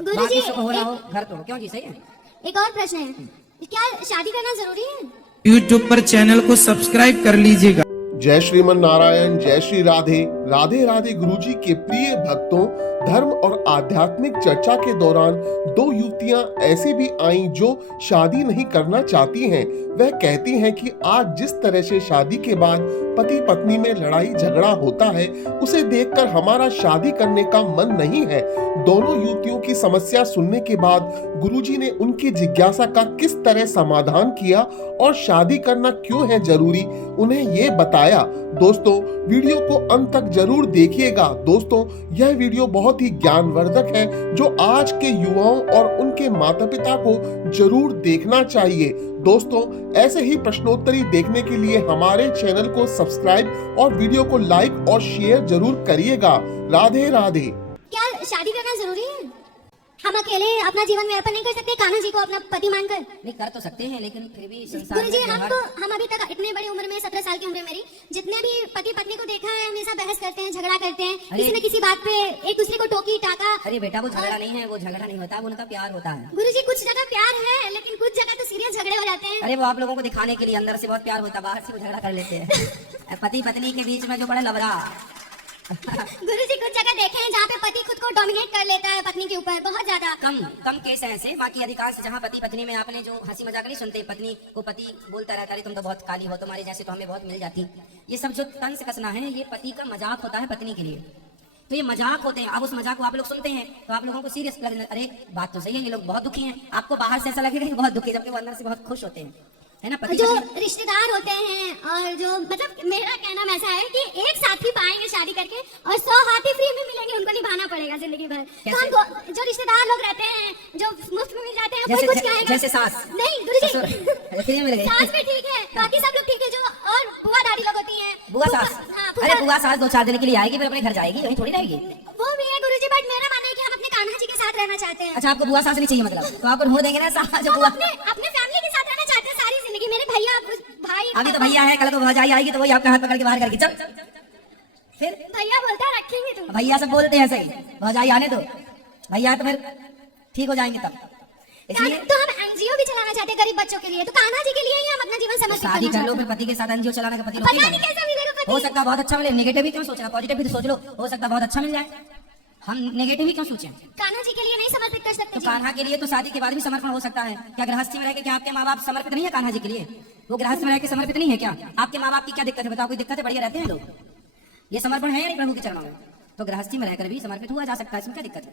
गुरुजी हो रहा हो घर तो क्यों जी, सही है। एक और प्रश्न है, क्या शादी करना जरूरी है? यूट्यूब पर चैनल को सब्सक्राइब कर लीजिएगा। जय श्रीमन नारायण, जय श्री राधे राधे राधे। गुरुजी के प्रिय भक्तों, धर्म और आध्यात्मिक चर्चा के दौरान दो युवतियां ऐसी भी आईं जो शादी नहीं करना चाहती हैं। वह कहती हैं कि आज जिस तरह से शादी के बाद पति पत्नी में लड़ाई झगड़ा होता है, उसे देखकर हमारा शादी करने का मन नहीं है। दोनों युवतियों की समस्या सुनने के बाद गुरुजी ने उनकी जिज्ञासा का किस तरह समाधान किया और शादी करना क्यों है जरूरी, उन्हें ये बताया। दोस्तों, वीडियो को अंत तक जरूर देखिएगा। दोस्तों, यह वीडियो बहुत ही ज्ञानवर्धक है जो आज के युवाओं और उनके माता पिता को जरूर देखना चाहिए। दोस्तों, ऐसे ही प्रश्नोत्तरी देखने के लिए हमारे चैनल को सब्सक्राइब और वीडियो को लाइक और शेयर जरूर करिएगा। राधे राधे। क्या शादी करना जरूरी है? हम अकेले अपना जीवन व्यापन नहीं कर सकते कान्हा जी को अपना पति मानकर? नहीं कर तो सकते हैं, लेकिन फिर भी संसार गुरुजी, में हम अभी तक इतने बड़ी उम्र में, 17 साल की उम्र मेरी, जितने भी पति पत्नी को देखा है हमेशा बहस करते हैं, झगड़ा करते हैं, किसी न किसी बात पे एक दूसरे को टोकी टाका। अरे बेटा, वो झगड़ा नहीं है, वो झगड़ा नहीं होता, वो उनका प्यार होता है। गुरुजी, कुछ जगह प्यार है लेकिन कुछ जगह तो सीरियस झगड़े हो जाते हैं। अरे वो आप लोगों को दिखाने के लिए, अंदर से बहुत प्यार होता है, बाहर से वो झगड़ा कर लेते हैं। पति पत्नी के बीच में जो बड़ा लवरा। गुरुजी, कुछ जगह देखे हैं जहाँ पे पति खुद को डोमिनेट कर लेता है पत्नी के ऊपर, बहुत ज्यादा। कम केस है ऐसे, बाकी अधिकांश जहाँ पति पत्नी में आपने जो हंसी मजाक नहीं सुनते, पत्नी को पति बोलता रहता है तुम तो बहुत काली हो, तुम्हारे जैसे तो हमें बहुत मिल जाती। ये सब जो तंज कसना है, ये पति का मजाक होता है पत्नी के लिए। तो ये मजाक होते हैं। अब उस मजाक को आप लोग सुनते हैं तो आप लोगों को सीरियस लगने, अरे बात तो सही है, ये लोग बहुत दुखी हैं। आपको बाहर से ऐसा लगेगा कि बहुत दुखी, जबकि वो अंदर से बहुत खुश होते हैं, है ना। जो रिश्तेदार होते हैं और जो, मतलब मेरा कहना ऐसा है कि एक साथ ही पाएंगे शादी करके और 100 हाथी फ्री में मिलेंगे, उनको निभाना पड़ेगा जिंदगी भर। तो हम जो रिश्तेदार लोग रहते हैं जो मुफ्त में मिल जाते हैं, कोई कुछ कहेगा जैसे सास नहीं। गुरुजी, सास भी ठीक है, बाकी सब लोग ठीक है। जो और बुआ दादी लोग होती है, बुआ सास, अरे बुआ सास 2-4 दिन के लिए आएगी, फिर अपने घर जाएगी, वहीं थोड़ी रहेगी। वो भी है गुरुजी, बट मेरा मानना है कि हम अपने कान्हा जी के साथ रहना चाहते हैं। अच्छा, आपको बुआ सास नहीं चाहिए, मतलब तो आप हो देंगे ना सास जो बुआ। अपने फैमिली के साथ रहना चाहते हैं सारी जिंदगी। मेरे भैया भाई, अभी तो भैया है, कल को भौजाई आएगी तो वही आपका हाथ पकड़ के बाहर करके चल। फिर भैया बोलता है रखेंगे तुम। भैया सब बोलते हैं सही, भौजाई आने दो, भैया तो फिर ठीक हो जाएंगे तब। इसलिए तो हम एनजीओ भी चलाना चाहते हैं गरीब बच्चों के लिए, तो कान्हा जी के लिए ही हम अपना जीवन समर्पित शादी करना कर लो, चाहते फिर पति के साथ एनजीओ चलाने का पति हैं। पता नहीं कैसा मिलेगा पति। हो सकता है बहुत अच्छा मिले। नेगेटिव भी क्यों सोचना, पॉजिटिव भी तो सोच लो, हो सकता है बहुत अच्छा मिल जाए। हम नेगेटिव ही क्यों सोचें? कान्हा जी के लिए नहीं समर्पित कर सकते तो जी। कान्हा के लिए तो शादी के बाद भी समर्पण हो सकता है। क्या गृहस्थी में रह के क्या आपके माँ बाप समर्पित नहीं है कान्हा जी के लिए? वो गृहस्थी में रह के समर्पित नहीं है क्या? आपके माँ बाप की क्या दिक्कत है बताओ? कोई दिक्कत है? बढ़िया रहते हैं लोग। ये समर्पण है या नहीं प्रभु के चरणों में? तो गृहस्थी में रहकर भी समर्पित हुआ जा सकता है, इसमें क्या दिक्कत है?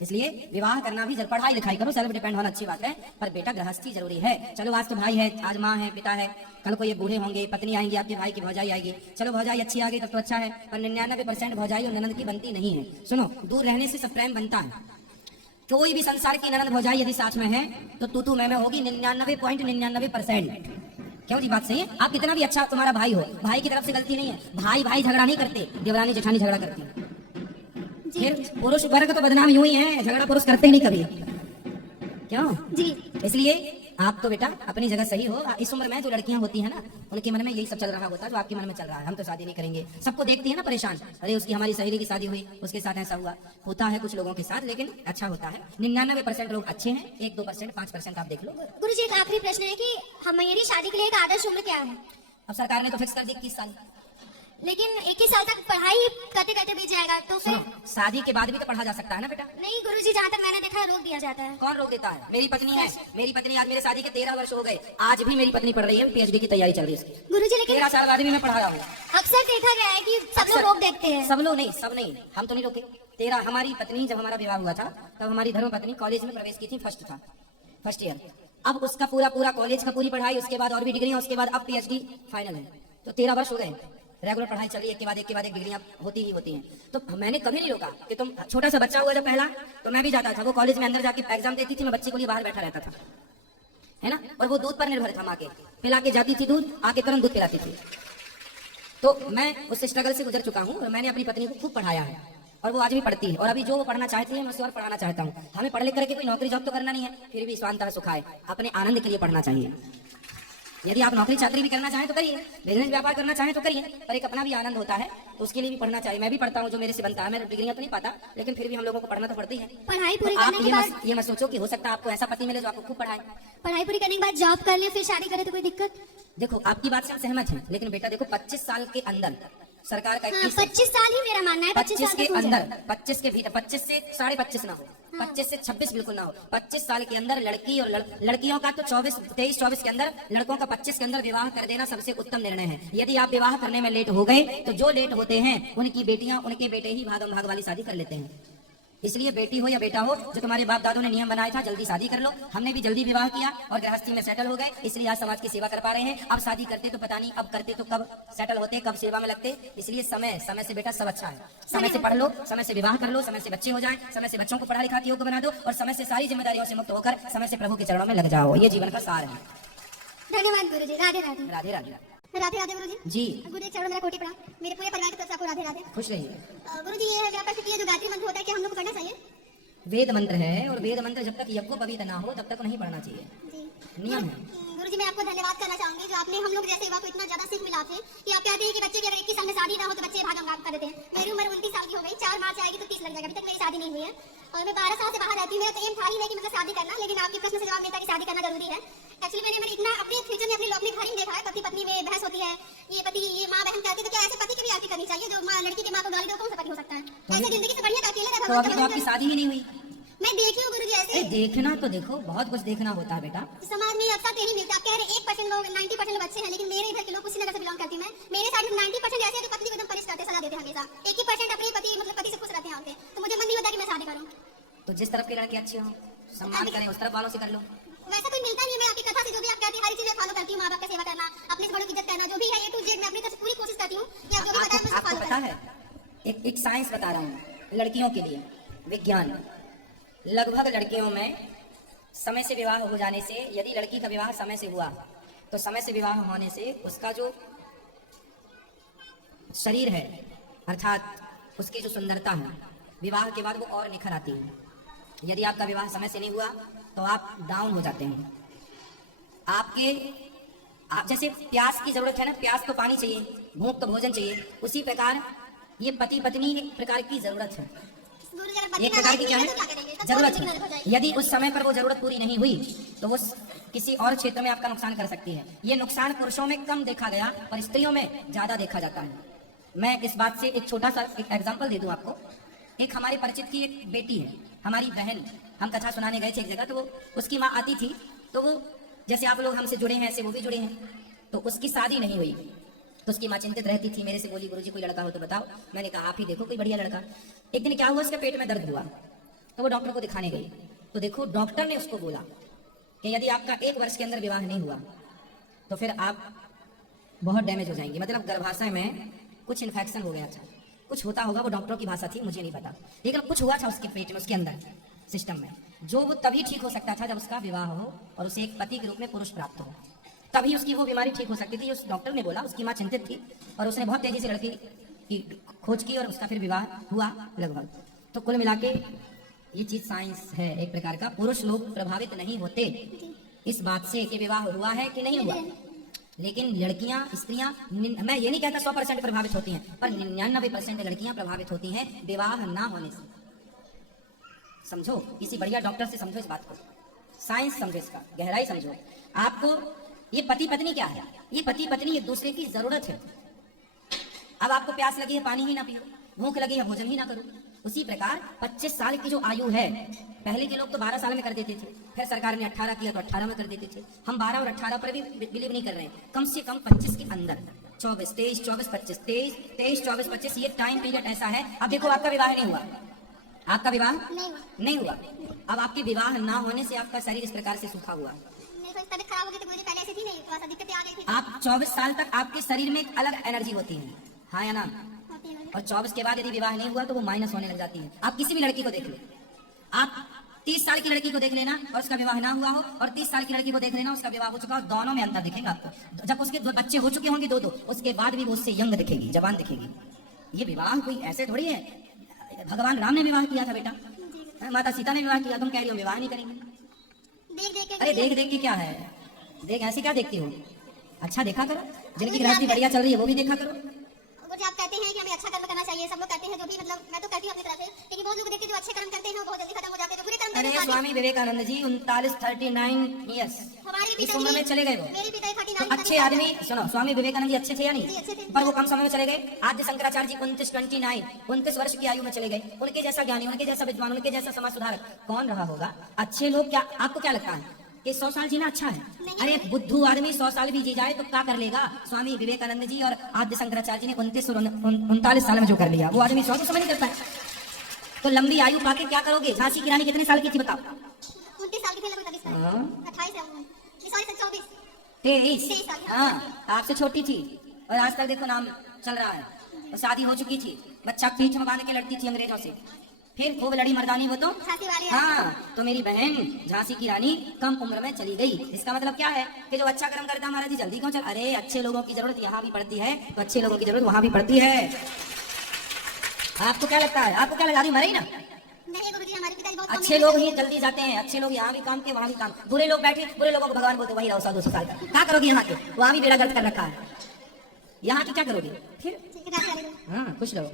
इसलिए विवाह करना भी, पढ़ाई लिखाई करो, सेल्फ डिपेंड होना अच्छी बात है, पर बेटा गृहस्थी जरूरी है। चलो आज तो भाई है, आज माँ है, पिता है, कल को ये बूढ़े होंगे, पत्नी आएंगी आपके भाई की, भौजाई आएगी। चलो भौजाई अच्छी आ गई तब तो अच्छा है, पर 99% भौजाई और ननद की बनती नहीं है। सुनो, दूर रहने से सब प्रेम बनता है। कोई भी संसार की ननद भौजाई यदि साथ में है तो तू मैं होगी 99.99%। क्यों जी, बात सही है। आप कितना भी अच्छा तुम्हारा भाई हो, भाई की तरफ से गलती नहीं है। भाई भाई झगड़ा नहीं करते, देवरानी जेठानी झगड़ा करती है। फिर पुरुष वर्ग तो बदनाम यूं ही है, झगड़ा पुरुष करते ही नहीं कभी, क्यों जी। इसलिए आप तो बेटा अपनी जगह सही हो। इस उम्र में जो लड़कियां होती है ना, उनके मन में यही सब चल रहा होता है जो आपके मन में चल रहा है, हम तो शादी नहीं करेंगे। सबको देखती है ना परेशान, अरे उसकी हमारी सहेली की शादी हुई, उसके साथ ऐसा हुआ। होता है कुछ लोगों के साथ, लेकिन अच्छा होता है। 99% लोग अच्छे हैं, 1-2% 5% आप देख लो। गुरुजी, एक आखिरी प्रश्न है कि हमारी शादी के लिए एक आदर्श उम्र क्या है? अब सरकार ने तो फिक्स कर दी 21 साल, लेकिन 21 साल तक पढ़ाई करते करते बीत जाएगा, तो फिर शादी के बाद भी तो पढ़ा जा सकता है ना बेटा। नहीं गुरुजी, जहाँ तक मैंने देखा है रोक दिया जाता है। कौन रोक देता है? मेरी पत्नी है, मेरी पत्नी आज मेरे शादी के 13 वर्ष हो गए, आज भी मेरी पत्नी पढ़ रही है, पीएचडी की तैयारी चल रही है उसकी। गुरुजी, लेकिन 13 साल बाद भी मैं पढ़ा रहा हूँ। अक्सर देखा गया है कि सब लोग रोक देखते हैं। सब लोग नहीं, सब नहीं, हम तो नहीं रोके। 13 हमारी पत्नी, जब हमारा विवाह हुआ था तब हमारी धर्म पत्नी कॉलेज में प्रवेश की थी, फर्स्ट ईयर। अब उसका पूरा कॉलेज का पूरी पढ़ाई, उसके बाद और भी डिग्री, उसके बाद अब पीएचडी फाइनल है। तो 13 वर्ष हो गए, रेगुलर पढ़ाई चली, एक के बाद एक डिग्रियां होती ही होती हैं। तो मैंने कभी नहीं रोका कि तुम, छोटा सा बच्चा हुआ जब पहला, तो मैं भी जाता था, वो कॉलेज में अंदर जाके एग्जाम देती थी, मैं बच्चे को लिए बाहर बैठा रहता था, है ना। और वो दूध पर निर्भर था, माँ के पिला के जाती थी दूध, आके तुरंत दूध पिलाती थी। तो मैं उस स्ट्रगल से गुजर चुका हूँ और मैंने अपनी पत्नी को खूब पढ़ाया है और वो आज भी पढ़ती है। और अभी जो वो पढ़ना चाहती है मैं उसे और पढ़ाना चाहता हूँ। हमें पढ़ लिख करके कोई नौकरी जॉब तो करना नहीं है, फिर भी स्वांतः सुखाए, अपने आनंद के लिए पढ़ना चाहिए। यदि आप नौकरी चाकरी भी करना चाहें तो करिए, बिजनेस व्यापार करना चाहें तो करिए, पर एक अपना भी आनंद होता है, तो उसके लिए भी पढ़ना चाहिए। मैं भी पढ़ता हूँ जो मेरे से बनता है, मैं डिग्रियां तो नहीं पाता, लेकिन फिर भी हम लोगों को पढ़ना तो पड़ती है। पढ़ाई पूरी तो आप करने के बाद ये मत सोचो कि हो सकता है आपको ऐसा पति मिले जो आपको खूब पढ़ाए। पढ़ाई पूरी करने के बाद जॉब कर ले फिर शादी करे तो कोई दिक्कत? देखो आपकी बात से हम सहमत हैं, लेकिन बेटा देखो 25 साल के अंदर सरकार का हाँ, 21 25 साल ही मेरा मानना है। 25 साल के तक हो जाए। अंदर, 25 के भीतर, 25 से 25.5 ना हो, 25 से 26 बिल्कुल ना हो, 25 साल के अंदर लड़की और लड़कियों का तो 23-24 के अंदर, लड़कों का 25 के अंदर विवाह कर देना सबसे उत्तम निर्णय है। यदि आप विवाह करने में लेट हो गए तो जो लेट होते हैं उनकी बेटियां, उनके बेटे ही भागम भाग वाली शादी कर लेते हैं। इसलिए बेटी हो या बेटा हो, जो तुम्हारे बाप दादों ने नियम बनाया था जल्दी शादी कर लो, हमने भी जल्दी विवाह किया और गृहस्थी में सेटल हो गए, इसलिए आज समाज की सेवा कर पा रहे हैं। अब शादी करते तो पता नहीं, अब करते तो कब सेटल होते, कब सेवा में लगते। इसलिए समय से बेटा सब अच्छा है। समय से पढ़ लो, समय से विवाह कर लो, समय से बच्चे हो जाए, समय से बच्चों को पढ़ा लिखा के योग्य बना दो और समय से सारी जिम्मेदारियों से मुक्त होकर समय से प्रभु के चरणों में लग जाओ। ये जीवन का सार है। धन्यवाद गुरुजी। राधे राधे। राधे राधे। राधे राधे गुरुजी। जी गुरुजी एक चरण मेरा कोटि पड़ा। मेरे पूरे परिवार की तरफ से आपको राधे राधे। खुश रहिए। गुरुजी ये है व्यापार की जो गायत्री मंत्र होता है, क्या हम लोग को पढ़ना चाहिए? वेद मंत्र है और वेद मंत्र जब तक यज्ञोपवीत ना हो तब तक नहीं पढ़ना चाहिए, जी नियम है। गुरुजी मैं आपको धन्यवाद करना चाहूंगी जो आपने हम लोग जैसे युवा को इतना ज्यादा सीख मिला थे कि आप कहते हैं कि बच्चे की अगर 21 साल में शादी ना हो तो बच्चे भागम भाग कर देते हैं। मेरी उम्र 29 साल की हो गई, 4 मार्च आएगी तो 30 लग जाएगा, अभी तक मेरी शादी नहीं हुई है और मैं 12 साल से बाहर रहती हूँ। मेरा तो एम था ही नहीं कि मतलब शादी करना, लेकिन आपके प्रश्न से जवाब मिलता है कि शादी करना जरूरी है। एक्चुअली मैंने इतना अपने फ्यूचर में अपने घर ही देखा है, पति पत्नी में बहस होती है, ये पति ये माँ बहन कहती है, तो क्या ऐसे पति की भी आरती करनी चाहिए जो माँ लड़की की माँ को गाली दे? कौन सा पति हो सकता है? ऐसे जिंदगी से बढ़िया अकेले रह। तो अभी तो आपकी शादी ही नहीं हुई। मैं देखी हूँ गुरुजी ऐसे। देखना तो देखो, बहुत कुछ देखना होता है बेटा। समाज में अक्सर यही मिलता है। आप कह रहे हैं 1% लोग 90% लोग अच्छे हैं, लेकिन मेरे इधर के लोग कुशीनगर से बिलोंग करती हूँ मैं, मेरे साइड 90% ऐसे हैं जो पत्नी को एकदम पनिश करते, सजा देते हैं हमेशा। 1% अपने पति मतलब पति से खुश रहते हैं होते, तो मुझे मन नहीं होता कि मैं शादी करूँ। तो जिस तरफ के लड़के अच्छे हो, सम्मान करें, उस तरफ वालों से कर लो। वैसा कोई मिलता नहीं है। मैं आपकी कथा से जो भी आप कहती हैं हर चीज फॉलो करती हूँ। माँ बाप का सेवा करना, अपने से बड़ों की इज्जत करना, जो भी है A to Z मैं अपनी तरफ से पूरी कोशिश करती हूँ कि आप जो भी बताएं मैं उसे आपको फॉलो पता करूँ। है, एक साइंस बता रहा हूँ लड़कियों के लिए, विज्ञान। लगभग लड़कियों में समय से विवाह हो जाने से, यदि लड़की का विवाह समय से हुआ तो समय से विवाह होने से उसका जो शरीर है अर्थात उसकी जो सुंदरता है विवाह के बाद वो और निखर आती है। यदि आपका विवाह समय से नहीं हुआ तो आप डाउन हो जाते हैं। आप जैसे प्यास की जरूरत है ना, प्यास तो पानी चाहिए, भूख तो भोजन चाहिए, उसी प्रकार ये पति पत्नी एक प्रकार की जरूरत है। गुरुजी अगर एक प्रकार की क्या है जरूरत है। है। यदि उस समय पर वो जरूरत पूरी नहीं हुई तो वो किसी और क्षेत्र में आपका नुकसान कर सकती है। ये नुकसान पुरुषों में कम देखा गया और स्त्रियों में ज्यादा देखा जाता है। मैं इस बात से एक छोटा सा एक एग्जांपल दे दूं आपको। एक हमारे परिचित की एक बेटी है, हमारी बहन, हम कथा सुनाने गए थे एक जगह, तो वो उसकी माँ आती थी, तो वो जैसे आप लोग हमसे जुड़े हैं ऐसे वो भी जुड़े हैं, तो उसकी शादी नहीं हुई तो उसकी माँ चिंतित रहती थी। मेरे से बोली गुरुजी कोई लड़का हो तो बताओ। मैंने कहा आप ही देखो कोई बढ़िया लड़का। एक दिन क्या हुआ, उसके पेट में दर्द हुआ तो वो डॉक्टर को दिखाने गई, तो देखो डॉक्टर ने उसको बोला कि यदि आपका 1 वर्ष के अंदर विवाह नहीं हुआ तो फिर आप बहुत डैमेज हो जाएंगे, मतलब गर्भाशय में कुछ इन्फेक्शन हो गया था, कुछ होता होगा, वो डॉक्टरों की भाषा थी, मुझे नहीं पता, लेकिन कुछ हुआ था उसके पेट में, उसके अंदर सिस्टम में, जो वो तभी ठीक हो सकता था जब उसका विवाह हो और उसे एक पति के रूप में पुरुष प्राप्त हो, तभी उसकी वो बीमारी ठीक हो सकती थी। उस डॉक्टर ने बोला, उसकी माँ चिंतित थी और उसने बहुत तेजी से लड़की की खोज की और उसका फिर विवाह हुआ लगभग। तो कुल मिला के ये चीज साइंस है एक प्रकार का। पुरुष लोग प्रभावित नहीं होते इस बात से कि विवाह हुआ है कि नहीं हुआ, लेकिन लड़कियां, स्त्रियां, मैं ये नहीं कहता 100% प्रभावित होती हैं, पर 99% लड़कियां प्रभावित होती हैं विवाह ना होने से। समझो, किसी बढ़िया डॉक्टर से समझो इस बात को, साइंस समझो, इसका गहराई समझो। आपको ये पति पत्नी क्या है, ये पति पत्नी एक दूसरे की जरूरत है। अब आपको प्यास लगी है पानी ही ना पियो, भूख लगी है भोजन ही ना करो। उसी प्रकार 25 साल की जो आयु है, पहले के लोग तो 12 साल में कर देते थे, फिर सरकार ने 18 किया तो 18 में कर देते थे। हम 12 और 18 पर भी बिलीव नहीं कर रहे हैं, कम से कम 25 के अंदर, 24, 23, 24, 25, 23, 24, 25, ये टाइम पीरियड ऐसा है। अब देखो आपका विवाह नहीं हुआ, आपका विवाह नहीं हुआ, अब आपके विवाह ना होने से आपका शरीर इस प्रकार से सूखा हुआ। तबीयत खराब हो गई तो मुझे पहले ऐसी थी नहीं, थोड़ा सा दिक्कतें आ गई थी। आप 24 साल तक आपके शरीर में एक अलग एनर्जी होती है, हाँ या ना, और 24 के बाद यदि विवाह नहीं हुआ तो वो माइनस होने लग जाती है। आप किसी भी लड़की को देख लो, आप 30 साल की लड़की को देख लेना और उसका विवाह ना हुआ हो, और 30 साल की लड़की को देख लेना उसका विवाह हो चुका हो, दोनों में अंतर दिखेगा आपको। जब उसके 2 बच्चे हो चुके होंगे, 2 उसके बाद भी वो उससे यंग दिखेगी, जवान दिखेगी। ये विवाह कोई ऐसे थोड़ी है, भगवान राम ने विवाह किया था बेटा, माता सीता ने विवाह किया, तुम कह रही हो विवाह नहीं करेंगे। देख देख के अरे देख देख के क्या है, देख ऐसे क्या देखती हो, अच्छा देखा करो, जिनकी गृहस्थी बढ़िया चल रही है वो भी देखा करो। गुरुजी आप कहते हैं कि हमें अच्छा कर्म करना चाहिए, सब लोग कहते हैं, जो भी मतलब मैं तो करती हूँ अपनी तरफ से, लेकिन बहुत लोग देखते हैं जो अच्छे कर्म करते हैं वो बहुत जल्दी खत्म हो जाते हैं, जो बुरे कर्म करते अरे हैं स्वामी विवेकानंद जी 39 ईयर्स हमारे इस उम्र में चले गए वो। मेरे पिता तो 39 अच्छे आदमी, सुनो, स्वामी विवेकानंद जी अच्छे थे या जी, नहीं? अच्छे थे। पर वो कम समय में चले गए। आद्य शंकराचार्य जी 29 वर्ष की आयु में चले गए। उनके जैसा ज्ञानी, उनके जैसा विद्वान, उनके जैसा समाज सुधारक कौन रहा होगा? अच्छे लोग क्या, आपको क्या लगता है कि 100 साल जीना अच्छा है? अरे एक बुद्धू आदमी 100 साल भी जी जाए तो क्या कर लेगा? स्वामी विवेकानंद जी और आद्य शंकराचार्य जी ने 39 साल में जो कर लिया वो आदमी 100 समय नहीं करता है। तो लंबी आयु पाके क्या करोगे? झांसी की रानी कितने साल की थी बताओ? 29 साल की थी लगभग, 28 है, सॉरी 24 23। 23 साल। हाँ, आपसे छोटी थी और आज तक देखो नाम चल रहा है। तो शादी हो चुकी थी, बच्चा पीठ में बांध के लड़ती थी अंग्रेजों से, फिर खूब लड़ी मर्दानी वो तो। झांसी वाली। हाँ, तो मेरी बहन झांसी की रानी कम उम्र में चली गई। इसका मतलब क्या है कि जो अच्छा कर्म करता है महाराज जी जल्दी क्यों चल? अरे अच्छे लोगों की जरूरत यहाँ भी पड़ती है तो अच्छे लोगों की जरूरत वहां भी पड़ती है। आपको क्या लगता है? आपको क्या लगा रही मरे ही ना? नहीं गुरुजी हमारे पिताजी बहुत अच्छे लोग ही जल्दी जाते हैं, अच्छे लोग यहाँ भी काम के वहाँ भी काम। बुरे लोग बैठे, बुरे लोगों को भगवान बोलते वही रहो 100-200 साल का। क्या करोगे यहाँ के? वहाँ भी बेड़ा गर्द कर रखा है, यहाँ की क्या करोगे फिर? ठीक है, हाँ, खुश रहो।